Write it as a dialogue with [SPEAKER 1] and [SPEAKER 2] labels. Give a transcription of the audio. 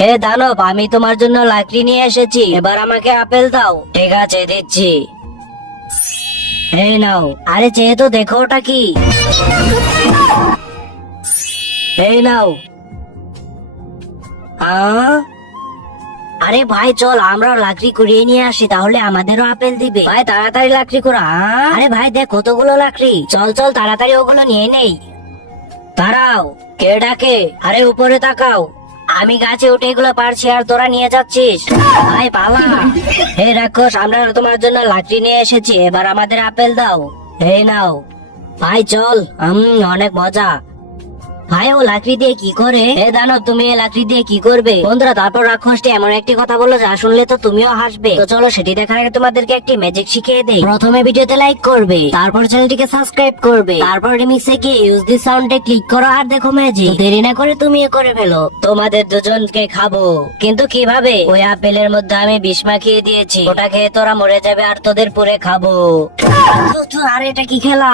[SPEAKER 1] হে দানব, আমি তোমার জন্য লাকড়ি নিয়ে এসেছি। এবার আমাকে আপেল দাও। ঠিক আছে, দিচ্ছি। এই নাও। আরে, যেহেতু দেখো ওটা কি। আরে ভাই, চল, আমরা লাকড়ি কুড়িয়ে নিয়ে আসি, তাহলে আমাদেরও আপেল দিবে। ভাই, তাড়াতাড়ি লাকড়ি করা আরে ভাই, দেখ, কতগুলো লাকড়ি। চল চল, তাড়াতাড়ি ওগুলো নিয়ে নেই। দাঁড়াও। কে ডাকে? আরে, উপরে তাকাও। আমি গাছে উঠে এগুলো পারছি আর তোরা নিয়ে যাচ্ছিস। ভাই পালা। হে রাক্ষস, আমরা তোমার জন্য লাকড়ি নিয়ে এসেছি। এবার আমাদের আপেল দাও। হে নাও। ভাই চল। অনেক মজা। ভাই, ও লাকড়ি দিয়ে কি করে? এ দানব তুমি এই লাকড়ি দিয়ে কি করবে? বন্ধুরা, তারপর রাক্ষসটি এমন একটি কথা বলল, যা শুনলে তো তুমিও হাসবে। তো চলো, সেটি দেখার আগে তোমাদেরকে একটি ম্যাজিক শিখিয়ে দেই। প্রথমে ভিডিওতে লাইক করবে, তারপর চ্যানেলটিকে সাবস্ক্রাইব করবে, তারপর রিমিক্সে গিয়ে ইউজ দি সাউন্ডে ক্লিক করো আর দেখো ম্যাজিক দেরি না করে তুমিও করে ফেলো। তোমাদের দুজনকে খাব। কিন্তু কীভাবে? ওই আপেলের মধ্যে আমি বিষ মাখিয়ে দিয়েছি। ওটা খেয়ে তোরা মরে যাবে আর তোদের পুরে খাব। আর, এটা কি খেলা?